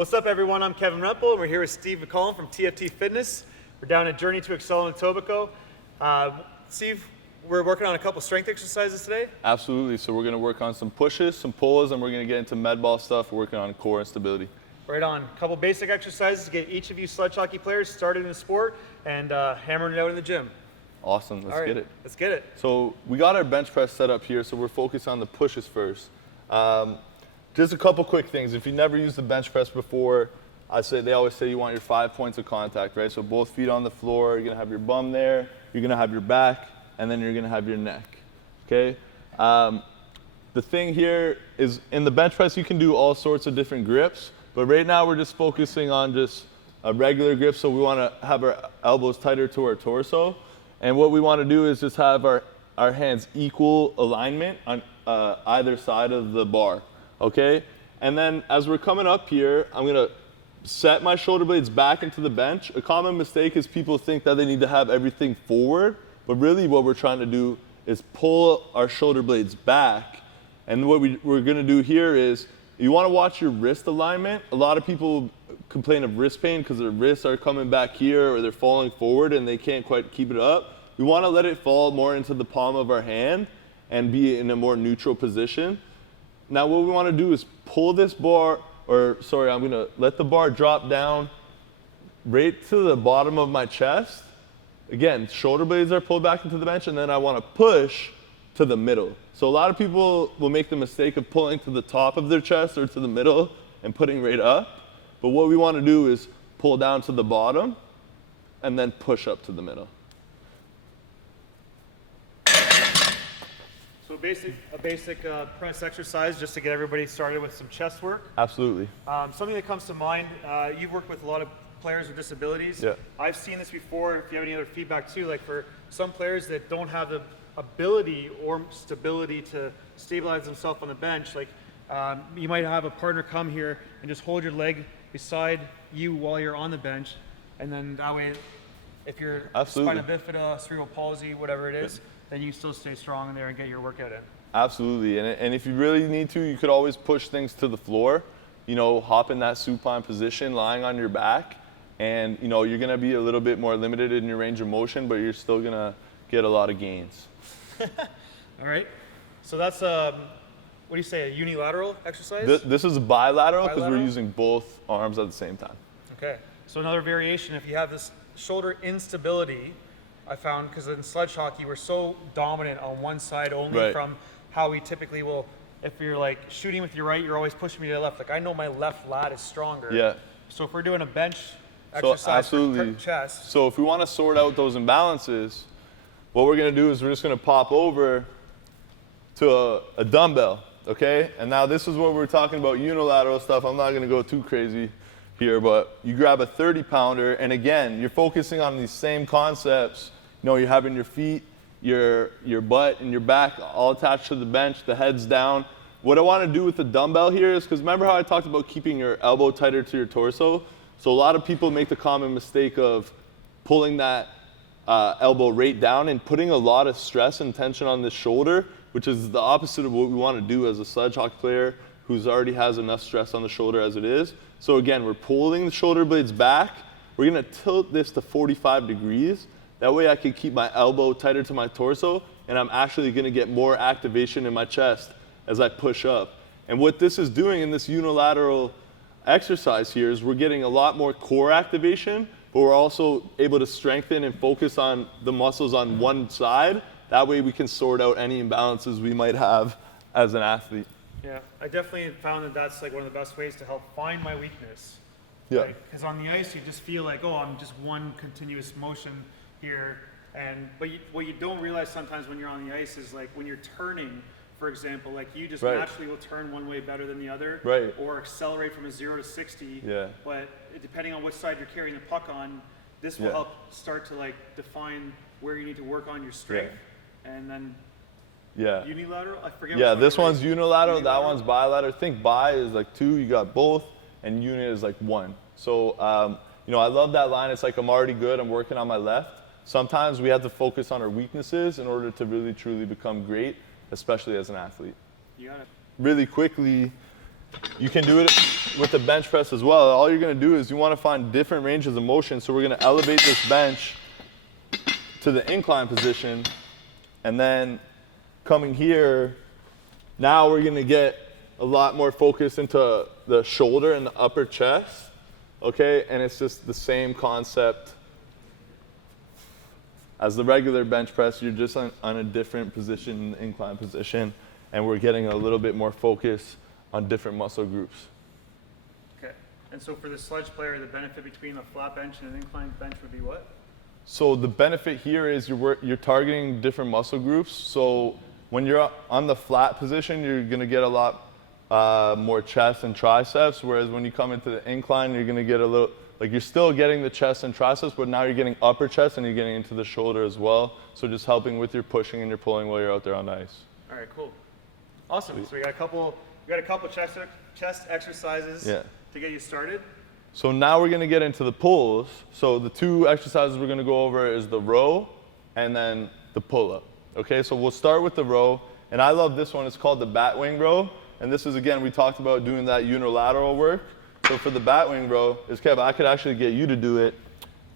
What's up, everyone? I'm Kevin Rempel, and we're here with Steve McCollum from TFT Fitness. We're down at Journey to Excel in Etobicoke. Steve, we're working on a couple strength exercises today. Absolutely. So we're going to work on some pushes, some pulls, and we're going to get into med ball stuff. We're working on core and stability. Right on. A couple basic exercises to get each of you sledge hockey players started in the sport and hammering it out in the gym. Awesome. Let's get it. Let's get it. So we got our bench press set up here, so we're focused on the pushes first. Just a couple quick things. If you never used the bench press before, they always say you want your 5 points of contact, right? So both feet on the floor, you're going to have your bum there, you're going to have your back, and then you're going to have your neck, okay? The thing here is in the bench press, you can do all sorts of different grips, but right now we're just focusing on just a regular grip, so we want to have our elbows tighter to our torso. And what we want to do is just have our hands equal alignment on either side of the bar, okay? And then as we're coming up here, I'm going to set my shoulder blades back into the bench. A common mistake is people think that they need to have everything forward, but really what we're trying to do is pull our shoulder blades back. And what we're going to do here is you want to watch your wrist alignment. A lot of people complain of wrist pain because their wrists are coming back here or they're falling forward and they can't quite keep it up. We want to let it fall more into the palm of our hand and be in a more neutral position. Now what we want to do is pull this bar, I'm going to let the bar drop down right to the bottom of my chest. Again, shoulder blades are pulled back into the bench, and then I want to push to the middle. So a lot of people will make the mistake of pulling to the top of their chest or to the middle and putting right up. But what we want to do is pull down to the bottom and then push up to the middle. So a basic press exercise just to get everybody started with some chest work. Absolutely. Something that comes to mind, you've worked with a lot of players with disabilities. Yeah. I've seen this before. If you have any other feedback too, like for some players that don't have the ability or stability to stabilize themselves on the bench, like you might have a partner come here and just hold your leg beside you while you're on the bench, and then that way, if you're spina bifida, cerebral palsy, whatever it is, then you still stay strong in there and get your workout in. Absolutely, and if you really need to, you could always push things to the floor. You know, hop in that supine position, lying on your back, and you know you're gonna be a little bit more limited in your range of motion, but you're still gonna get a lot of gains. All right, so that's what do you say, a unilateral exercise? This is bilateral because we're using both arms at the same time. Okay, so another variation, if you have this shoulder instability, I found, because in sledge hockey, we're so dominant on one side only from how we typically will, if you're like shooting with your right, you're always pushing me to the left. Like I know my left lat is stronger. Yeah. So if we're doing a bench exercise for chest. So if we want to sort out those imbalances, what we're going to do is we're just going to pop over to a dumbbell, okay? And now this is what we're talking about, unilateral stuff. I'm not going to go too crazy here, but you grab a 30-pounder, and again, you're focusing on these same concepts. You know, you're having your feet, your butt, and your back all attached to the bench, the head's down. What I want to do with the dumbbell here is, because remember how I talked about keeping your elbow tighter to your torso? So a lot of people make the common mistake of pulling that elbow right down and putting a lot of stress and tension on the shoulder, which is the opposite of what we want to do as a sledge hockey player who's already has enough stress on the shoulder as it is. So again, we're pulling the shoulder blades back. We're going to tilt this to 45 degrees. That way I can keep my elbow tighter to my torso, and I'm actually going to get more activation in my chest as I push up. And what this is doing in this unilateral exercise here is we're getting a lot more core activation, but we're also able to strengthen and focus on the muscles on one side. That way we can sort out any imbalances we might have as an athlete. Yeah, I definitely found that that's like one of the best ways to help find my weakness. Yeah. Because on the ice, you just feel like, oh, I'm just one continuous motion here. But what you don't realize sometimes when you're on the ice is like when you're turning, for example, like you just naturally will turn one way better than the other, or accelerate from a 0 to 60. Yeah. But depending on which side you're carrying the puck on, this will help start to like define where you need to work on your strength, and then. Yeah. Unilateral? I forget. Yeah, this one's unilateral, that one's bilateral. Think bi is like 2, you got both, and uni is like 1. So, you know, I love that line. It's like I'm already good, I'm working on my left. Sometimes we have to focus on our weaknesses in order to really, truly become great, especially as an athlete. You got it. Really quickly, You can do it with the bench press as well. All you're gonna do is you wanna find different ranges of motion. So we're gonna elevate this bench to the incline position, and then coming here, now we're gonna get a lot more focus into the shoulder and the upper chest, okay? And it's just the same concept as the regular bench press. You're just on a different position, in the incline position, and we're getting a little bit more focus on different muscle groups. Okay. And so for the sledge player, the benefit between a flat bench and an incline bench would be what? So the benefit here is you're targeting different muscle groups. So when you're on the flat position, you're gonna get a lot more chest and triceps, whereas when you come into the incline, you're gonna get a little, like you're still getting the chest and triceps, but now you're getting upper chest and you're getting into the shoulder as well. So just helping with your pushing and your pulling while you're out there on ice. All right, cool. Awesome. So we got a couple chest exercises to get you started. So now we're gonna get into the pulls. So the two exercises we're gonna go over is the row and then the pull-up. Okay, so we'll start with the row, and I love this one. It's called the Batwing Row, and this is, again, we talked about doing that unilateral work. So for the Batwing Row, Kev, I could actually get you to do it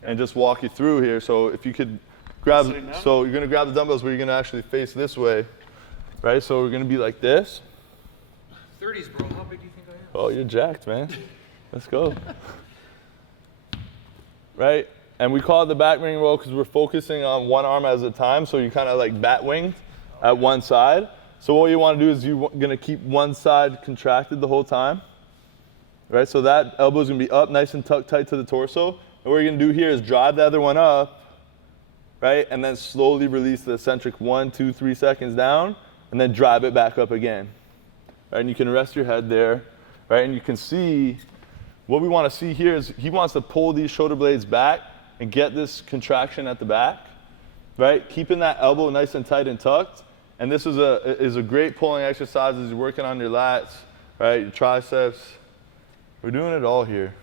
and just walk you through here. So if you could grab, so you're gonna grab the dumbbells where you're gonna actually face this way, right? So we're gonna be like this. 30s, bro. How big do you think I am? Oh, you're jacked, man. Let's go. Right? And we call it the Batwing Row because we're focusing on one arm at a time, so you kind of like bat-winged at one side. So what you want to do is you're going to keep one side contracted the whole time. Right? So that elbow's going to be up nice and tucked tight to the torso. And what you're going to do here is drive the other one up, right? And then slowly release the eccentric 1, 2, 3 seconds down, and then drive it back up again. Right? And you can rest your head there, right? And you can see, what we want to see here is he wants to pull these shoulder blades back and get this contraction at the back, right? Keeping that elbow nice and tight and tucked. And this is a great pulling exercise as you're working on your lats, right? Your triceps. We're doing it all here.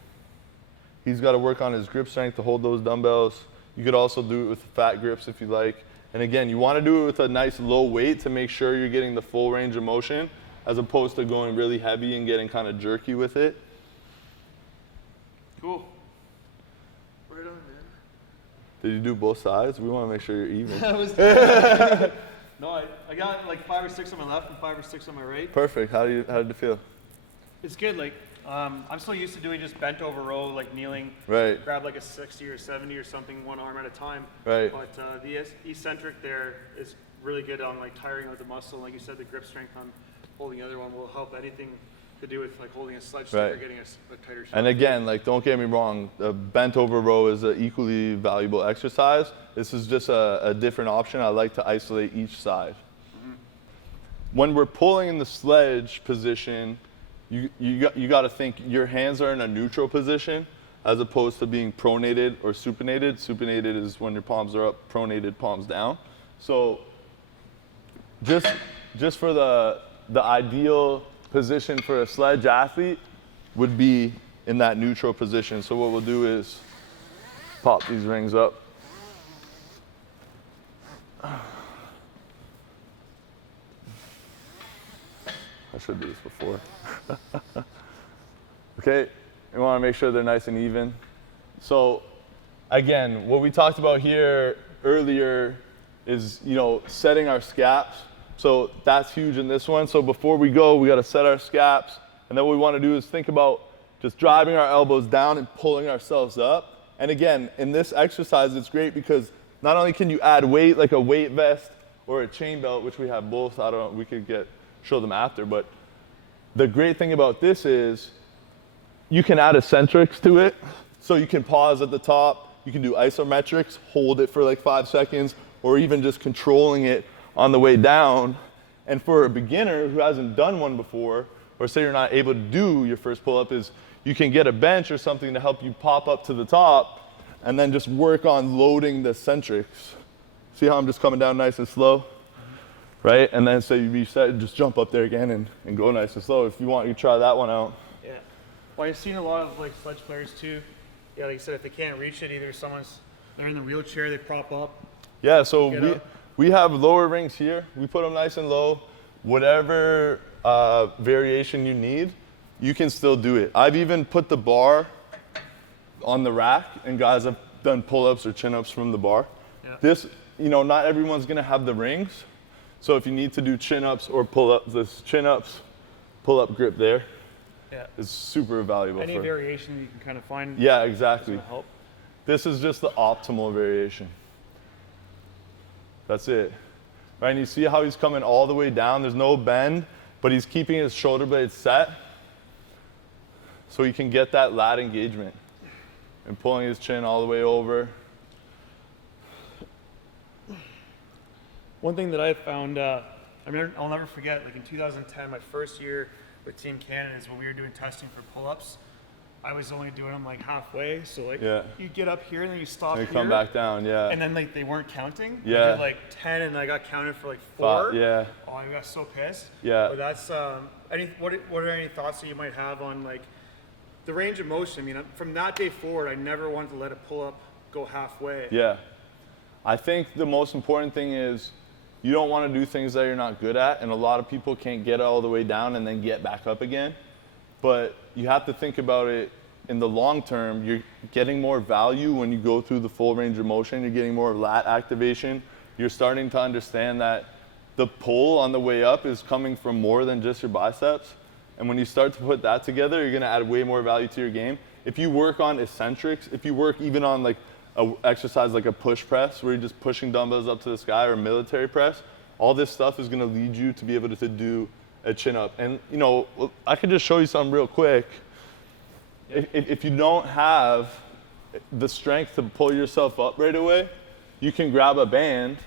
He's got to work on his grip strength to hold those dumbbells. You could also do it with fat grips if you like. And again, you want to do it with a nice low weight to make sure you're getting the full range of motion, as opposed to going really heavy and getting kind of jerky with it. Cool. Right on, man. Did you do both sides? We want to make sure you're even. No, I got like 5 or 6 on my left and 5 or 6 on my right. Perfect. How did it feel? It's good. Like, I'm so used to doing just bent over row, like kneeling. Right. Grab like a 60 or 70 or something, one arm at a time. Right. But the eccentric there is really good on like tiring out the muscle. Like you said, the grip strength on holding the other one will help anything to do with like holding a sledge stick or getting a tighter shot. And again, like, don't get me wrong, the bent over row is an equally valuable exercise. This is just a different option. I like to isolate each side. Mm-hmm. When we're pulling in the sledge position, you got to think your hands are in a neutral position as opposed to being pronated or supinated. Supinated is when your palms are up, pronated, palms down. So just for the ideal position for a sledge athlete would be in that neutral position. So what we'll do is pop these rings up. I should do this before. Okay, we want to make sure they're nice and even. So again, what we talked about here earlier is, setting our scaps. So that's huge in this one. So before we go, we got to set our scaps. And then what we want to do is think about just driving our elbows down and pulling ourselves up. And again, in this exercise, it's great because not only can you add weight, like a weight vest or a chain belt, which we have both. I don't know, we could show them after. But the great thing about this is you can add eccentrics to it. So you can pause at the top. You can do isometrics, hold it for like 5 seconds, or even just controlling it on the way down. And for a beginner who hasn't done one before, or say you're not able to do your first pull-up, is you can get a bench or something to help you pop up to the top and then just work on loading the eccentrics. See how I'm just coming down nice and slow? Right? And then say you reset, just jump up there again and go nice and slow. If you want, you try that one out. Yeah. Well, I've seen a lot of like sledge players too. Yeah, like you said, if they can't reach it, either they're in the wheelchair, they prop up. Yeah, so we have lower rings here. We put them nice and low. Whatever variation you need. you can still do it. I've even put the bar on the rack, and guys have done pull-ups or chin-ups from the bar. Yeah. This, not everyone's gonna have the rings. So if you need to do chin-ups or pull-ups, this chin-ups, pull-up grip there is super valuable. Any variation you can kind of find. Yeah, exactly. Help. This is just the optimal variation. That's it. Right, and you see how he's coming all the way down. There's no bend, but he's keeping his shoulder blades set so he can get that lat engagement and pulling his chin all the way over. One thing that I found, I'll never forget, like in 2010, my first year with Team Canada is when we were doing testing for pull-ups. I was only doing them like halfway, so like you get up here and then you stop here. And come back down, And then like they weren't counting. Yeah. I did like 10 and I got counted for like 4. Yeah. Oh, I got so pissed. Yeah. But that's, what are any thoughts that you might have on like the range of motion? I mean, from that day forward, I never wanted to let a pull-up go halfway. Yeah. I think the most important thing is you don't want to do things that you're not good at, and a lot of people can't get all the way down and then get back up again. But you have to think about it in the long term. You're getting more value when you go through the full range of motion. You're getting more lat activation. You're starting to understand that the pull on the way up is coming from more than just your biceps. And when you start to put that together, you're going to add way more value to your game. If you work on eccentrics, if you work even on like an exercise like a push press where you're just pushing dumbbells up to the sky, or a military press, all this stuff is going to lead you to be able to do a chin up. And I could just show you something real quick. If you don't have the strength to pull yourself up right away, you can grab a band,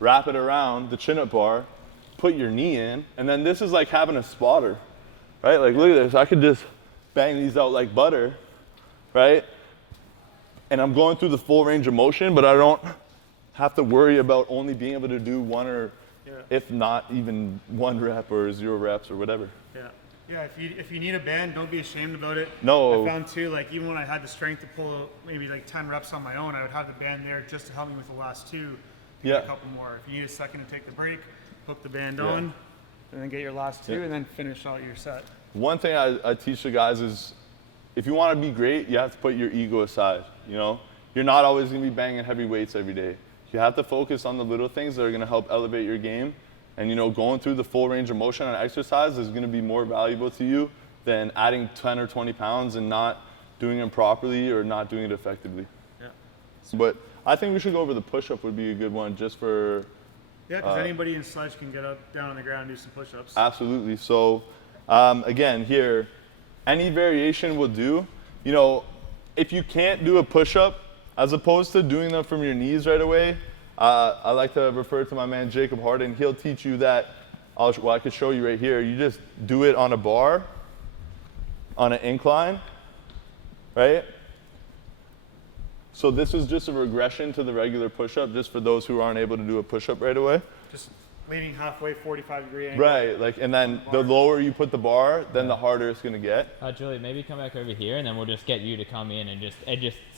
wrap it around the chin up bar, put your knee in, and then this is like having a spotter, right? Like look at this, I could just bang these out like butter, right? And I'm going through the full range of motion, but I don't have to worry about only being able to do one or if not even 1 rep or 0 reps or whatever. Yeah, if you need a band, don't be ashamed about it. No. I found too, like even when I had the strength to pull maybe like 10 reps on my own, I would have the band there just to help me with the last 2 to get a couple more. If you need a second to take the break, hook the band on, and then get your last 2, and then finish out your set. One thing I teach the guys is if you want to be great, you have to put your ego aside. You're not always going to be banging heavy weights every day. You have to focus on the little things that are going to help elevate your game. And going through the full range of motion on exercise is going to be more valuable to you than adding 10 or 20 pounds and not doing it properly or not doing it effectively. Yeah. But I think we should go over the push-up would be a good one just for... Yeah, because anybody in Sledge can get up, down on the ground and do some push-ups. Absolutely. So again, here, any variation will do. If you can't do a push-up, as opposed to doing them from your knees right away, I like to refer to my man Jacob Harden. He'll teach you that. I could show you right here. You just do it on a bar, on an incline, right? So this is just a regression to the regular push-up, just for those who aren't able to do a push-up right away. Just leaning halfway, 45-degree angle. Right, and then the lower you put the bar, then the harder it's gonna get. Julie, maybe come back over here, and then we'll just get you to come in and just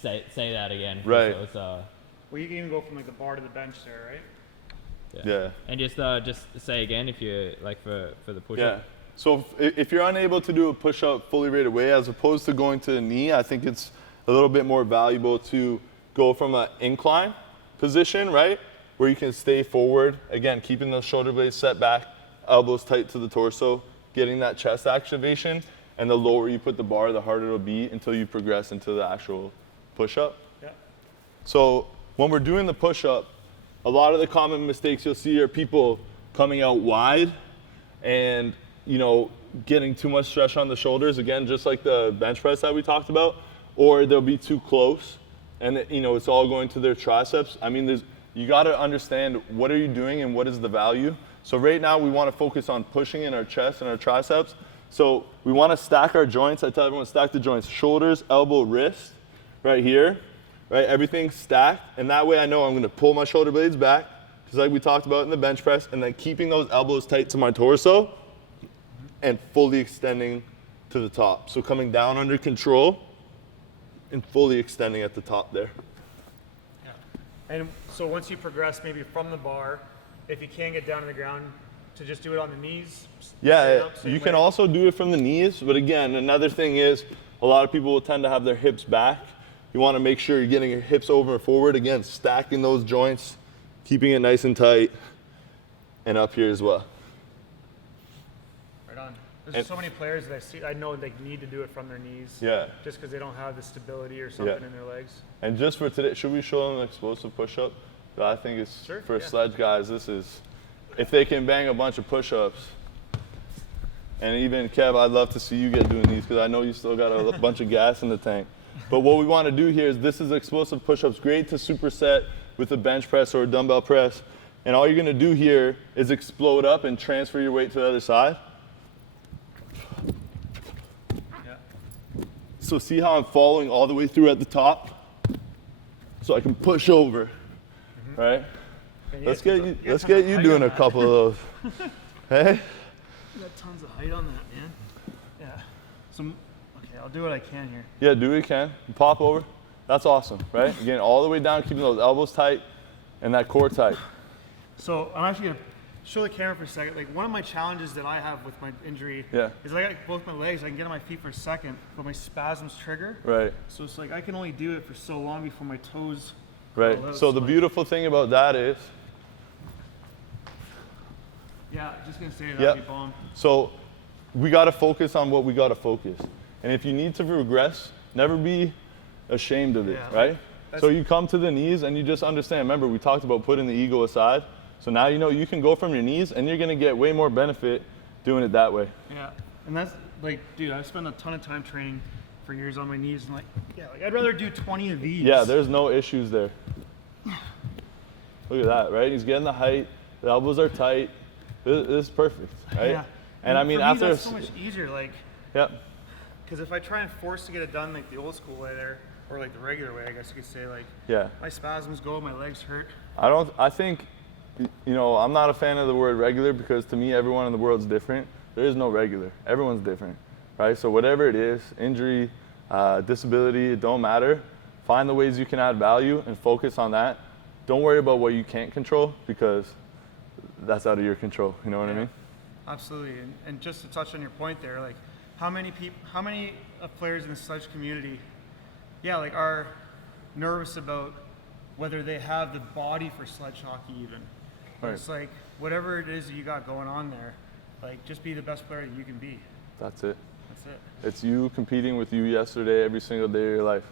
say that again. Right. So it's, well, you can even go from like the bar to the bench there, right? Yeah. And just say again if you like for the push-up. Yeah. So if you're unable to do a push-up fully right away, as opposed to going to the knee, I think it's a little bit more valuable to go from an incline position, right? Where you can stay forward, again, keeping those shoulder blades set back, elbows tight to the torso, getting that chest activation, and the lower you put the bar, the harder it'll be until you progress into the actual push-up. Yeah. So when we're doing the push-up, a lot of the common mistakes you'll see are people coming out wide and, getting too much stress on the shoulders, again, just like the bench press that we talked about, or they'll be too close and, it's all going to their triceps. I mean, you got to understand what are you doing and what is the value. So right now we want to focus on pushing in our chest and our triceps. So we want to stack our joints. I tell everyone stack the joints, shoulders, elbow, wrist, right here, right? Everything stacked. And that way I know I'm going to pull my shoulder blades back, just like we talked about in the bench press, and then keeping those elbows tight to my torso and fully extending to the top. So coming down under control and fully extending at the top there. And so once you progress maybe from the bar, if you can't get down to the ground, to just do it on the knees? Yeah, Up, you can also do it from the knees, but again, another thing is a lot of people will tend to have their hips back. You want to make sure you're getting your hips over and forward. Again, stacking those joints, keeping it nice and tight, and up here as well. Right on. There's so many players that I know they need to do it from their knees. Yeah. Just because they don't have the stability or something in their legs. And just for today, should we show them an explosive push-up? I think it's for sledge guys. This is, if they can bang a bunch of push-ups. And even Kev, I'd love to see you get doing these because I know you still got a bunch of gas in the tank. But what we want to do here is this is explosive push-ups, great to superset with a bench press or a dumbbell press. And all you're going to do here is explode up and transfer your weight to the other side. Yeah. So see how I'm following all the way through at the top? So I can push over, right? Let's get you doing a couple of those. Hey? You got tons of height on that, man. Yeah. Okay, I'll do what I can here. Yeah, do what you can. Pop over. That's awesome, right? Again, all the way down, keeping those elbows tight and that core tight. So I'm actually gonna show the camera for a second. Like one of my challenges that I have with my injury is I got both my legs. I can get on my feet for a second, but my spasms trigger. Right. So it's like I can only do it for so long before my toes. Right. So the beautiful thing about that is. Yeah, just gonna say that'd be bomb. So we got to focus on what we got to focus. And if you need to regress, never be ashamed of it, right? So you come to the knees and you just understand. Remember, we talked about putting the ego aside. So now you know you can go from your knees and you're going to get way more benefit doing it that way. Yeah. And that's like, dude, I've spent a ton of time training for years on my knees and like I'd rather do 20 of these. Yeah, there's no issues there. Look at that, right? He's getting the height. The elbows are tight. This is perfect, right? Yeah. And I mean, for me, that's so much easier, like. Yeah. Because if I try and force to get it done like the old school way there, or like the regular way, I guess you could say, like. Yeah. My spasms go, my legs hurt. I think, you know, I'm not a fan of the word regular because to me, everyone in the world's different. There is no regular. Everyone's different, right? So whatever it is, injury, disability, it don't matter. Find the ways you can add value and focus on that. Don't worry about what you can't control because that's out of your control. You know what I mean? Absolutely. And just to touch on your point there, like how many players in the sledge community, like are nervous about whether they have the body for sledge hockey even. Right. It's like whatever it is that you got going on there, like just be the best player that you can be. That's it. That's it. It's you competing with you yesterday every single day of your life,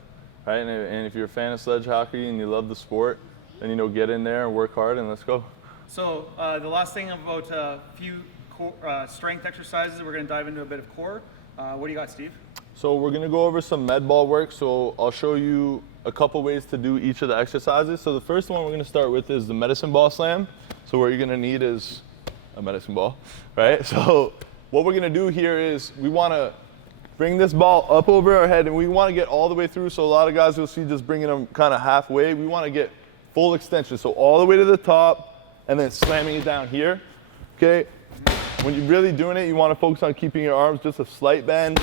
right? And if you're a fan of sledge hockey and you love the sport, then get in there and work hard and let's go. So the last thing about a few strength exercises, we're going to dive into a bit of core. What do you got, Steve? So we're going to go over some med ball work. So I'll show you a couple ways to do each of the exercises. So the first one we're going to start with is the medicine ball slam. So what you're going to need is a medicine ball, right? So what we're going to do here is we want to bring this ball up over our head and we want to get all the way through. So a lot of guys you'll see just bringing them kind of halfway. We want to get full extension. So all the way to the top and then slamming it down here, okay? When you're really doing it, you want to focus on keeping your arms just a slight bend,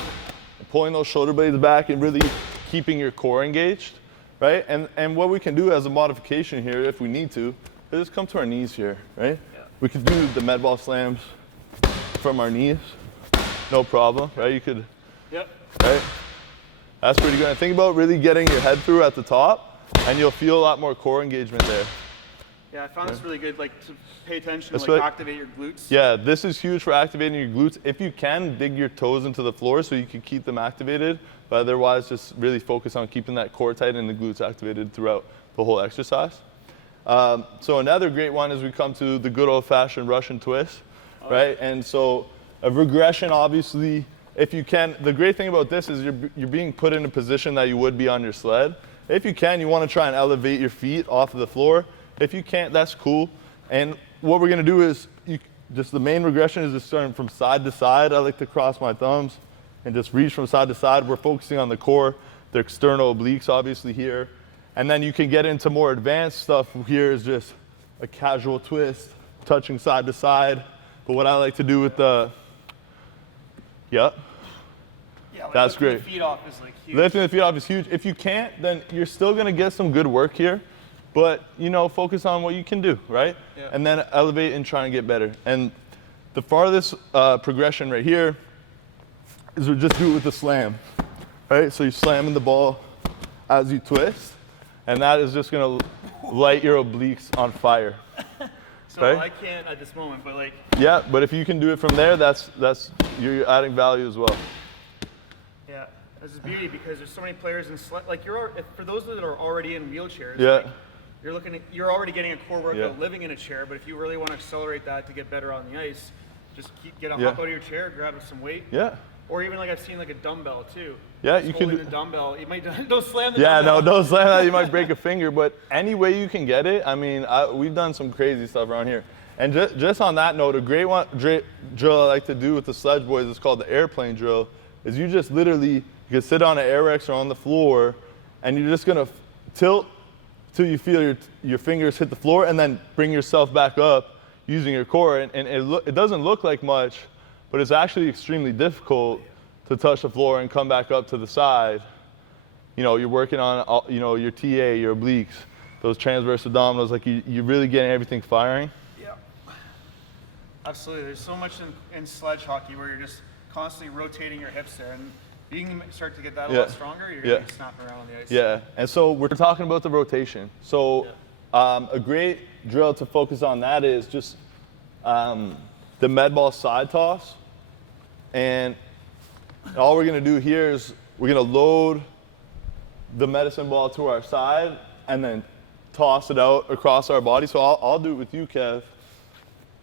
pulling those shoulder blades back and really keeping your core engaged, right? And what we can do as a modification here, if we need to, is just come to our knees here, right? Yeah. We could do the med ball slams from our knees, no problem, right? You could, right? That's pretty good. And think about really getting your head through at the top, and you'll feel a lot more core engagement there. Yeah, I found this really good, like to pay attention to activate your glutes. Yeah, this is huge for activating your glutes. If you can, dig your toes into the floor so you can keep them activated, but otherwise just really focus on keeping that core tight and the glutes activated throughout the whole exercise. So another great one is we come to the good old-fashioned Russian twist, right? And so a regression, obviously, if you can, the great thing about this is you're being put in a position that you would be on your sled. If you can, you want to try and elevate your feet off of the floor. If you can't, that's cool. And what we're going to do is just the main regression is just starting from side to side. I like to cross my thumbs and just reach from side to side. We're focusing on the core, the external obliques obviously here. And then you can get into more advanced stuff. Here is just a casual twist, touching side to side. But what I like to do with the, like that's great. Lifting the feet off is like huge. Lifting the feet off is huge. If you can't, then you're still going to get some good work here. But, focus on what you can do, right? Yeah. And then elevate and try and get better. And the farthest progression right here is we just do it with the slam, right? So you're slamming the ball as you twist, and that is just gonna light your obliques on fire. So right? I can't at this moment, but like. Yeah, but if you can do it from there, that's you're adding value as well. Yeah, this is beauty because there's so many players in like for those that are already in wheelchairs. Yeah. Like, you're already getting a core workout Yeah. living in a chair, but if you really want to accelerate that to get better on the ice, just get a Yeah. hop out of your chair, grab some weight. Yeah. Or even like I've seen like a dumbbell too. Yeah, Just you can holding do- the dumbbell. You might don't slam the Yeah, dumbbell. no, don't slam that. You might break a finger, but any way you can get it. I mean, we've done some crazy stuff around here. And just on that note, a great drill I like to do with the Sledge boys is called the airplane drill. Is you just literally, you can sit on an Airex or on the floor, and you're just gonna tilt till you feel your fingers hit the floor, and then bring yourself back up using your core. And it doesn't look like much, but it's actually extremely difficult to touch the floor and come back up to the side. You know, you're working on, you know, your TA, your obliques, those transverse abdominals, like you're really getting everything firing. Yeah. Absolutely. There's so much in sledge hockey where you're just constantly rotating your hips there, and you can start to get that a lot stronger. You're gonna be snapping around on the ice. Yeah, and so we're talking about the rotation. So a great drill to focus on that is just the med ball side toss. And all we're gonna do here is we're gonna load the medicine ball to our side and then toss it out across our body. So I'll do it with you, Kev.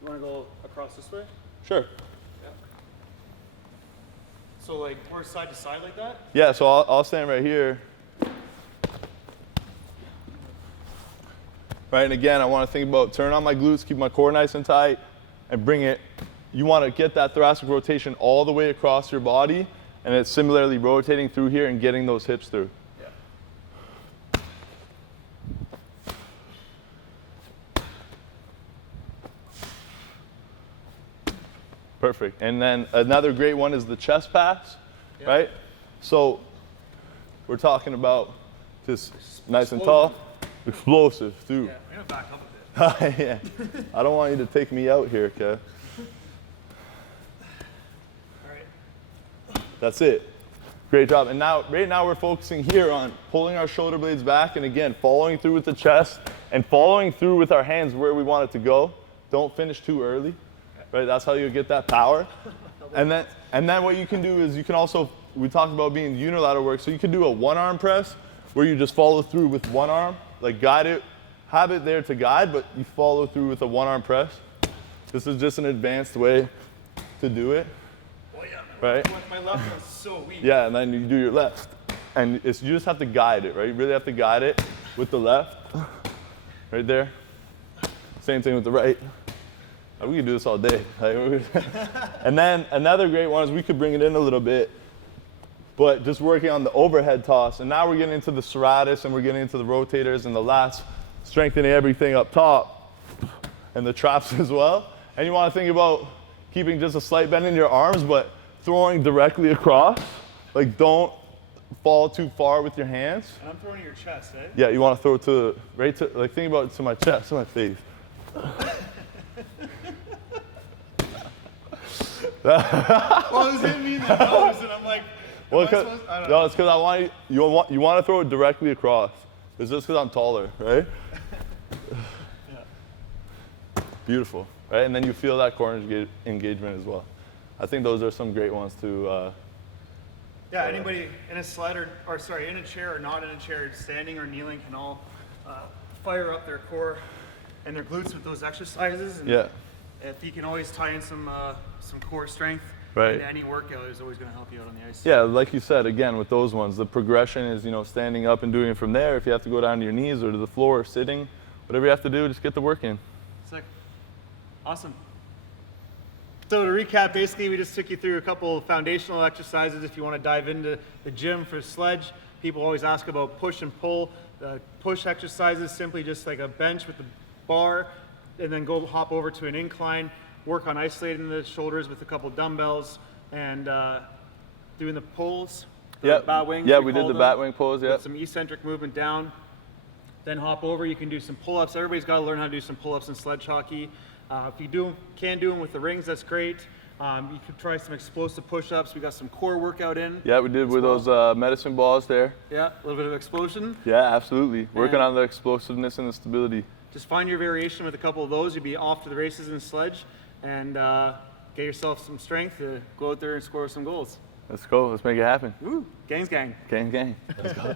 You want to go across this way? Sure. So like we're side to side like that? Yeah, so I'll stand right here. Right, and again, I want to think about turn on my glutes, keep my core nice and tight, and bring it. You want to get that thoracic rotation all the way across your body, and it's similarly rotating through here and getting those hips through. Perfect. And then another great one is the chest pass, right? So we're talking about just nice and tall, explosive too. Yeah, I'm gonna back up a bit. Yeah. I don't want you to take me out here, Kev. All right. That's it. Great job. And now, right now we're focusing here on pulling our shoulder blades back, and again, following through with the chest and following through with our hands where we want it to go. Don't finish too early. Right, that's how you get that power. And then what you can do is you can also, we talked about being unilateral work, so you can do a one-arm press where you just follow through with one arm, like guide it, have it there to guide, but you follow through with a one-arm press. This is just an advanced way to do it. Oh yeah. Right? My left one's so weak. Yeah, and then you do your left. And you just have to guide it, right? You really have to guide it with the left, right there. Same thing with the right. We could do this all day. And then another great one is we could bring it in a little bit, but just working on the overhead toss. And now we're getting into the serratus and we're getting into the rotators and the lats, strengthening everything up top and the traps as well. And you want to think about keeping just a slight bend in your arms, but throwing directly across. Like don't fall too far with your hands. And I'm throwing to your chest, eh? Yeah, you want to throw to, right to, like think about it to my chest, to my face. Well, it was hitting me in the nose, and I'm like, Well, I don't no, know. it's because I want you want to throw it directly across. It's just because I'm taller, right? Beautiful, right? And then you feel that core engagement as well. I think those are some great ones to. Yeah, anybody in a sled or sorry, in a chair or not in a chair, standing or kneeling can all fire up their core and their glutes with those exercises. And Yeah. if you can always tie in some core strength Right. into any workout, is always going to help you out on the ice. Yeah, like you said, again, with those ones, the progression is, standing up and doing it from there. If you have to go down to your knees or to the floor or sitting, whatever you have to do, just get the work in. Sick. Awesome. So to recap, basically we just took you through a couple of foundational exercises. If you want to dive into the gym for Sledge, people always ask about push and pull. The push exercises, simply just like a bench with the bar, and then go hop over to an incline, work on isolating the shoulders with a couple dumbbells, and doing the pulls, the batwing. Yeah, we did the batwing pose, yeah. With some eccentric movement down. Then hop over, you can do some pull-ups. Everybody's got to learn how to do some pull-ups in sledge hockey. If you can do them with the rings, that's great. You could try some explosive push-ups. We got some core workout in. Yeah, we did with those medicine balls there. Yeah, a little bit of explosion. Yeah, absolutely. Working And on the explosiveness and the stability. just find your variation with a couple of those. You'll be off to the races in Sledge, and get yourself some strength to go out there and score some goals. Let's go. Let's make it happen. Woo! Gangs gang. Gang, gang. Let's go.